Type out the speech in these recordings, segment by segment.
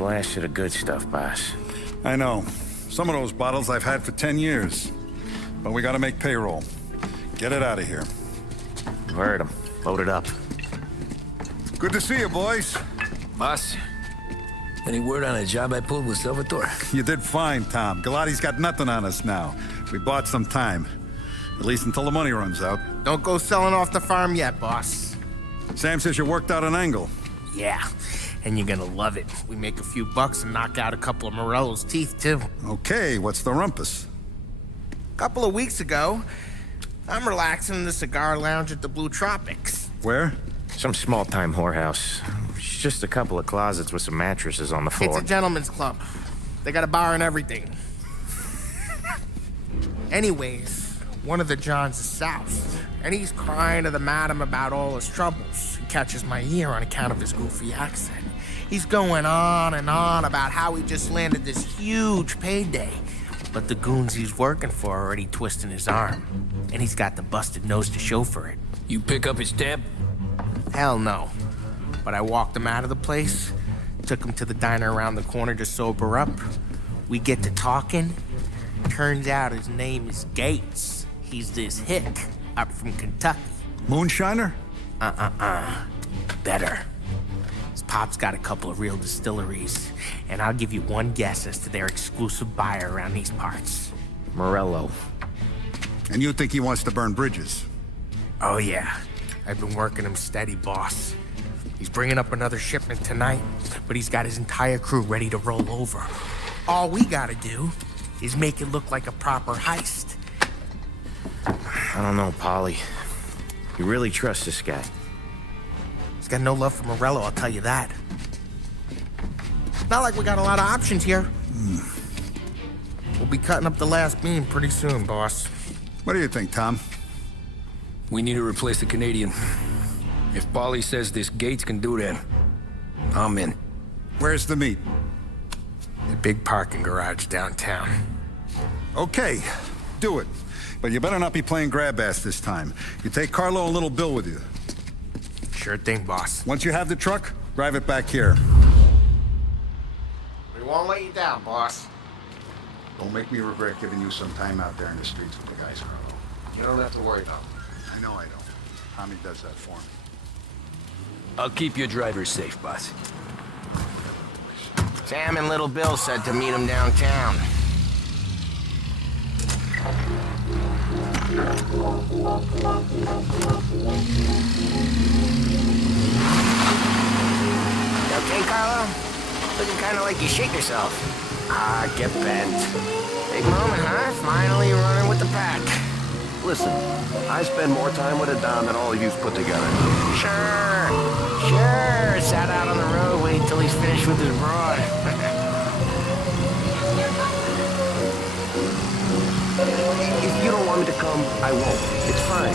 the last of the good stuff, boss. I know. Some of those bottles I've had for 10 years. But we gotta make payroll. Get it out of here. Heard him. Load it up. Good to see you, boys. Boss, any word on a job I pulled with Salvatore? You did fine, Tom. Galati's got nothing on us now. We bought some time. At least until the money runs out. Don't go selling off the farm yet, boss. Sam says you worked out an angle. Yeah, and you're gonna love it. We make a few bucks and knock out a couple of Morello's teeth, too. Okay, what's the rumpus? A couple of weeks ago, I'm relaxing in the cigar lounge at the Blue Tropics. Where? Some small-time whorehouse. It's just a couple of closets with some mattresses on the floor. It's a gentleman's club. They got a bar and everything. Anyways, one of the Johns is south, and he's crying to the madam about all his troubles. He catches my ear on account of his goofy accent. He's going on and on about how he just landed this huge payday. But the goons he's working for are already twisting his arm, and he's got the busted nose to show for it. You pick up his tab? Hell no. But I walked him out of the place, took him to the diner around the corner to sober up. We get to talking. Turns out his name is Gates. He's this hick up from Kentucky. Moonshiner? Better. His pop's got a couple of real distilleries, and I'll give you one guess as to their exclusive buyer around these parts. Morello. And you think he wants to burn bridges? Oh yeah, I've been working him steady, boss. He's bringing up another shipment tonight, but he's got his entire crew ready to roll over. All we gotta do is make it look like a proper heist. I don't know, Paulie. You really trust this guy? He's got no love for Morello, I'll tell you that. Not like we got a lot of options here. We'll be cutting up the last beam pretty soon, boss. What do you think, Tom? We need to replace the Canadian. If Paulie says this Gates can do that, I'm in. Where's the meet? The big parking garage downtown. Okay, do it. But you better not be playing grab ass this time. You take Carlo and Little Bill with you. Sure thing, boss. Once you have the truck, drive it back here. We won't let you down, boss. Don't make me regret giving you some time out there in the streets with the guys, Carlo. You don't have to worry about it. I know I don't. Tommy does that for me. I'll keep your driver safe, boss. Sam and Little Bill said to meet him downtown. Okay, Carlo? Looking kind of like you shit yourself. Ah, get bent. Big moment, huh? Finally running with the pack. Listen, I spend more time with a Don than all of you put together. Sure. Sat out on the road waiting till he's finished with his broad. If you don't want me to come, I won't. It's fine.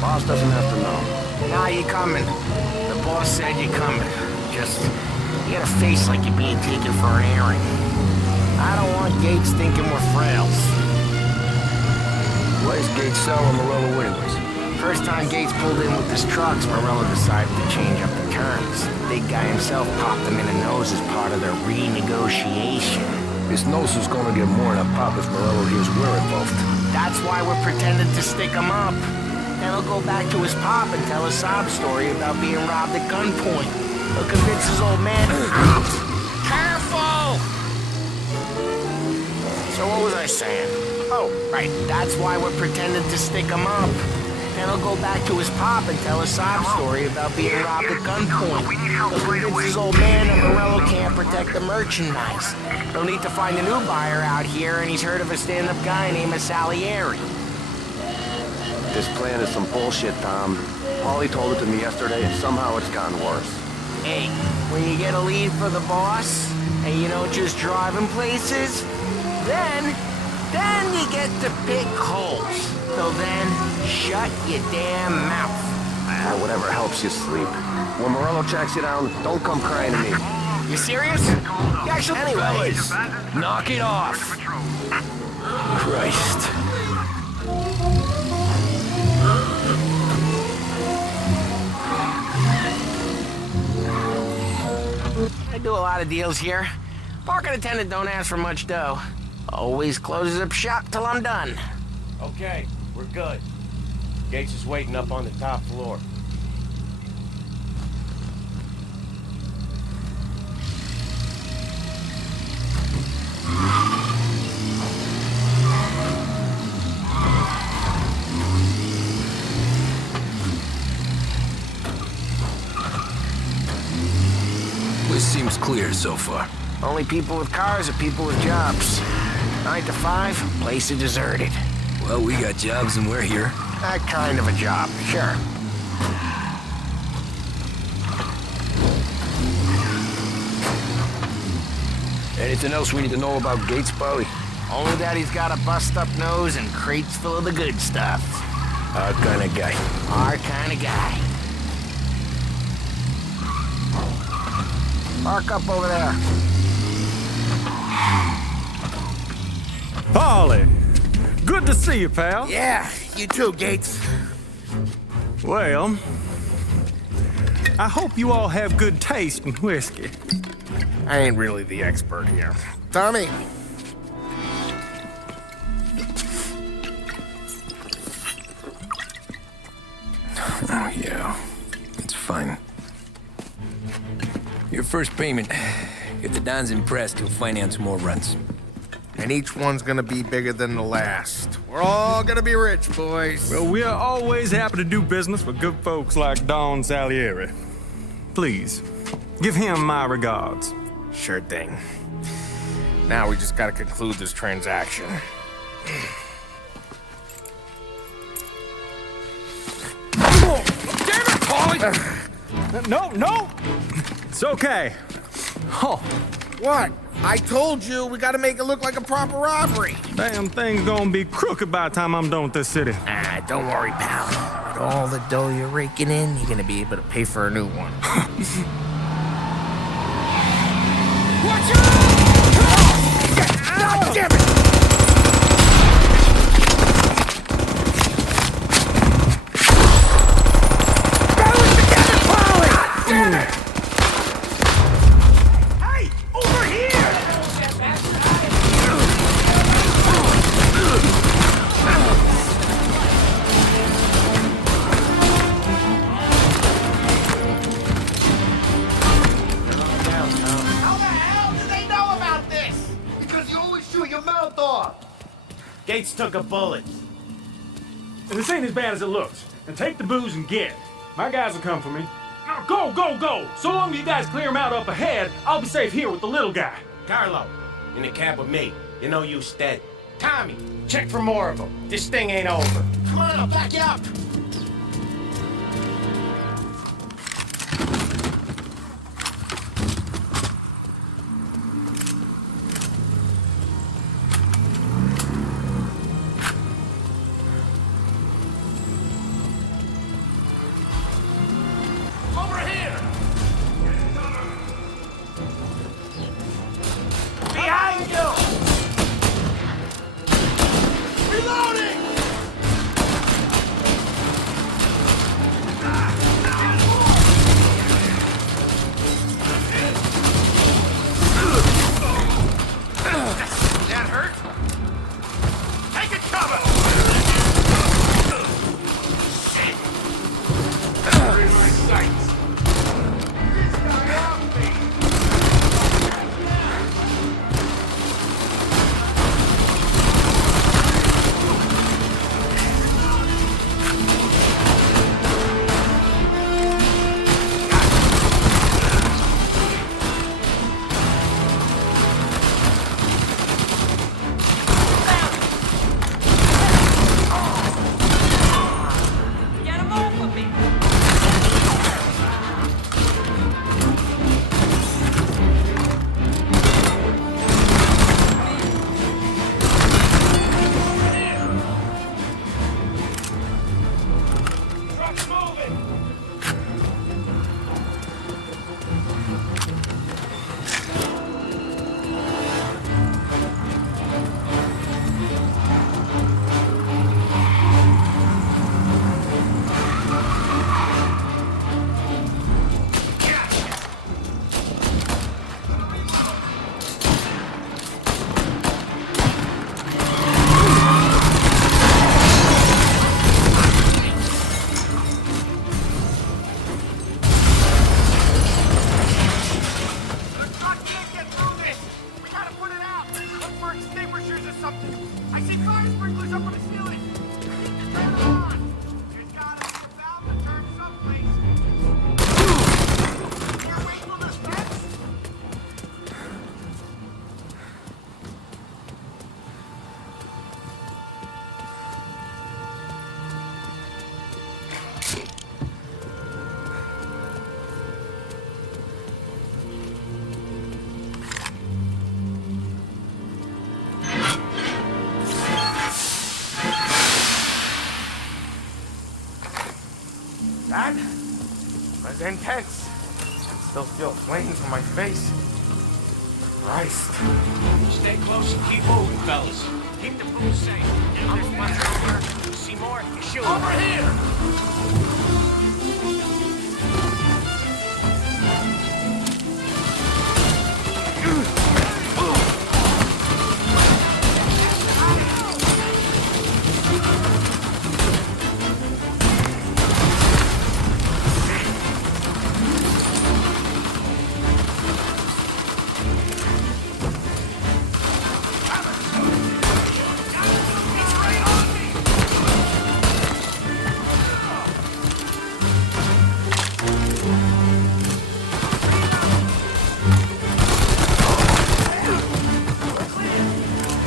Boss doesn't have to know. Nah, you coming. The boss said you coming. Just, you got a face like you're being taken for an airing. I don't want Gates thinking we're frails. Why is Gates selling Morello anyways? First time Gates pulled in with his trucks, Morello decided to change up the terms. Big guy himself popped him in the nose as part of their renegotiation. His nose is gonna get more than a pop if Morello hears we're involved. That's why we're pretending to stick him up. Then he'll go back to his pop and tell a sob story about being robbed at gunpoint. He'll convince his old man. Careful! So what was I saying? Oh, right. That's why we're pretending to stick him up. Then he'll go back to his pop and tell a sob story about being robbed at gunpoint. He'll convince his old man that Morello can't protect the merchandise. He'll need to find a new buyer out here, and he's heard of a stand-up guy named Salieri. This plan is some bullshit, Tom. Paulie told it to me yesterday, and somehow it's gotten worse. Hey, when you get a lead for the boss, and you don't just drive him places, then you get to pick holes. So then, shut your damn mouth. Whatever helps you sleep. When Morello tracks you down, don't come crying to me. You serious? You actually... Anyways. Knock it off! Christ. I do a lot of deals here. Parking attendant don't ask for much dough. Always closes up shop till I'm done. Okay, we're good. Gates is waiting up on the top floor. This seems clear so far. Only people with cars are people with jobs. 9 to 5, place is deserted. Well, we got jobs and we're here. That kind of a job, sure. Anything else we need to know about Gates, Paulie? Only that he's got a bust-up nose and crates full of the good stuff. Our kind of guy. Our kind of guy. Park up over there. Paulie, good to see you, pal. Yeah, you too, Gates. Well, I hope you all have good taste in whiskey. I ain't really the expert here. Tommy. Oh, yeah. It's fine. Your first payment. If the Don's impressed, he'll finance more runs. And each one's gonna be bigger than the last. We're all gonna be rich, boys. Well, we are always happy to do business with good folks like Don Salieri. Please, give him my regards. Sure thing. Now we just gotta conclude this transaction. Oh, damn it, Paulie! No! It's okay. Oh, What? I told you we gotta make it look like a proper robbery. damn thing's gonna be crooked by the time I'm done with this city. Ah, don't worry, pal. With all the dough you're raking in, you're gonna be able to pay for a new one. Watch out! God damn it! Barrel it together, Paulie! God damn it! Hey, over here! How the hell do they know about this? Because you always shoot your mouth off! Gates took a bullet. This ain't as bad as it looks. And take the booze and get it. My guys will come for me. Now go! So long as you guys clear him out up ahead, I'll be safe here with the little guy. Carlo, in the cab with me. You know you stead. Tommy, check for more of them. This thing ain't over. Come on, I'll back you up. Over here! Behind you! Reloading! sprinklers up on the ceiling. Need to turn them on. It's got us about to turn someplace. You're waiting on this fence? That was intense. I can still feel flames on my face. Christ. Stay close and keep moving, fellas. Keep the booze safe. I'm a over here. See more? You shoot. Over here!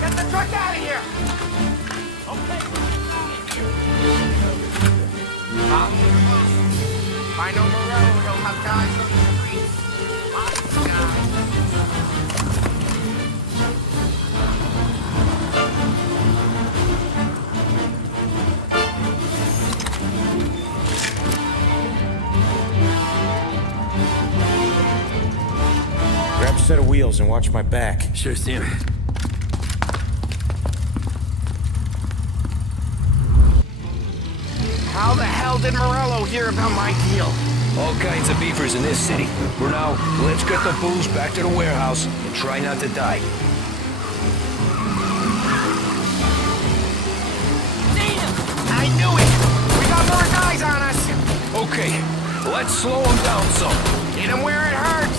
Get the truck out of here! If I know Morello, he'll have guys on the streets. Lots of guys. Grab a set of wheels and watch my back. Sure, Sam. How the hell did Morello hear about my deal? All kinds of beefers in this city. For now, let's get the booze back to the warehouse and try not to die. I knew it! We got more guys on us! Okay, let's slow them down some. Get them where it hurts!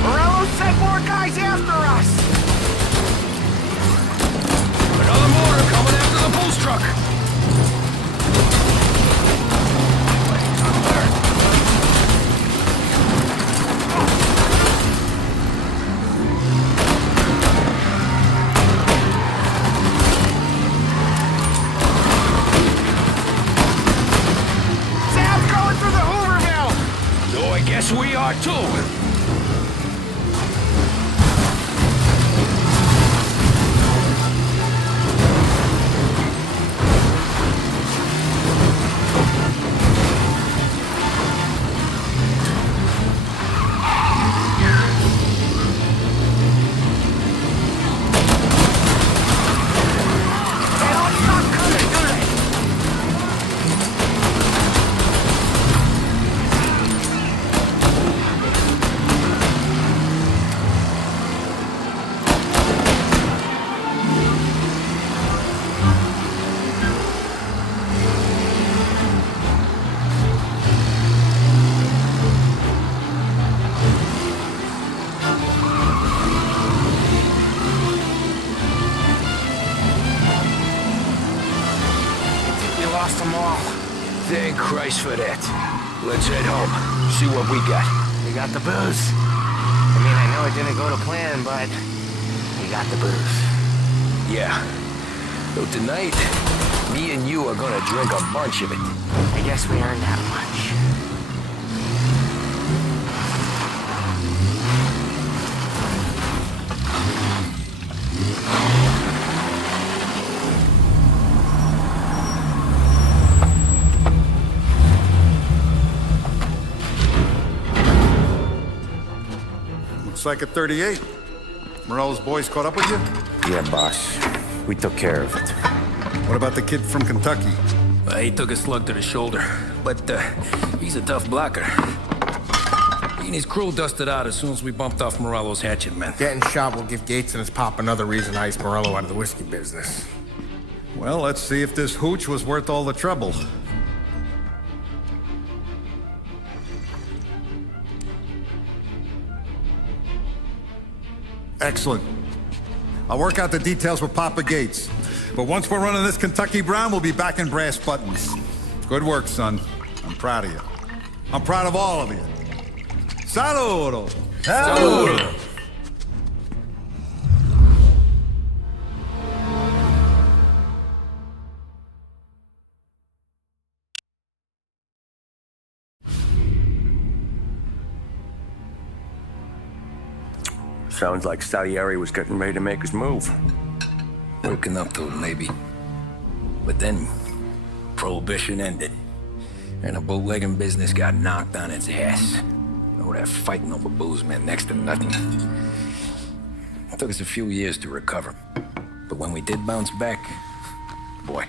Morello sent more guys after us! Another motor coming after the booze truck. Sam's going through the Hooverville! So I guess we are too. They don't stop coming, do they? We lost them all. Thank Christ for that. Let's head home. See what we got. We got the booze. I mean, I know it didn't go to plan, but we got the booze. Yeah. So tonight, me and you are gonna drink a bunch of it. I guess we earned that much. Looks like a 38. Morello's boys caught up with you? Yeah, boss. We took care of it. What about the kid from Kentucky? He took a slug to the shoulder, but he's a tough blocker. He and his crew dusted out as soon as we bumped off Morello's hatchet men. Getting shot will give Gates and his pop another reason to ice Morello out of the whiskey business. Well, let's see if this hooch was worth all the trouble. Excellent. I'll work out the details with Papa Gates. But once we're running this Kentucky Brown, we'll be back in brass buttons. Good work, son. I'm proud of you. I'm proud of all of you. Saludo! Saludo! Sounds like Salieri was getting ready to make his move. Working up to it, maybe. But then, Prohibition ended, and the bootlegging business got knocked on its ass. Oh, that fighting over booze meant next to nothing. It took us a few years to recover. But when we did bounce back, boy,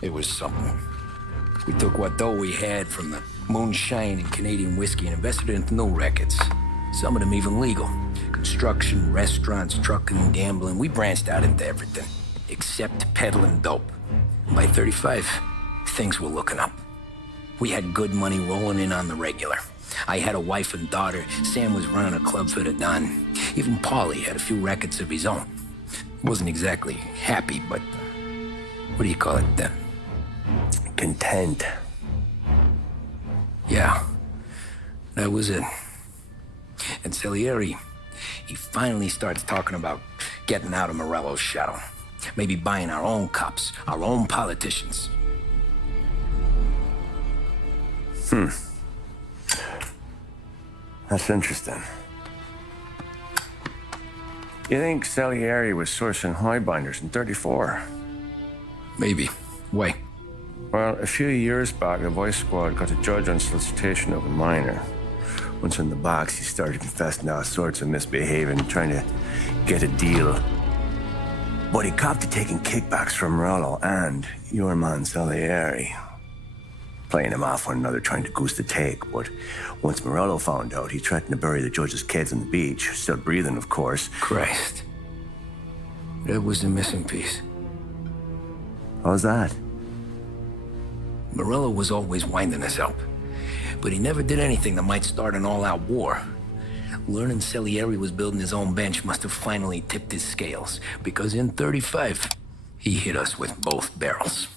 it was something. We took what dough we had from the moonshine and Canadian whiskey and invested it into new rackets. Some of them even legal. Construction, restaurants, trucking, gambling. We branched out into everything, except peddling dope. By 35, things were looking up. We had good money rolling in on the regular. I had a wife and daughter. Sam was running a club for the Don. Even Paulie had a few rackets of his own. Wasn't exactly happy, but what do you call it then? Content. Yeah, that was it. And Salieri, he finally starts talking about getting out of Morello's shadow. Maybe buying our own cops, our own politicians. That's interesting. You think Salieri was sourcing highbinders in 34? Maybe. Why? Well, a few years back, the Vice Squad got a judge on solicitation of a minor. Once in the box, he started confessing all sorts of misbehaving, trying to get a deal. But he copped to taking kickbacks from Morello and your man Salieri. Playing them off one another, trying to goose the take. But once Morello found out, he threatened to bury the judge's kids on the beach. Still breathing, of course. Christ. That was the missing piece. How's that? Morello was always winding us up. But he never did anything that might start an all-out war. Learning Salieri was building his own bench must have finally tipped his scales. Because in 35, he hit us with both barrels.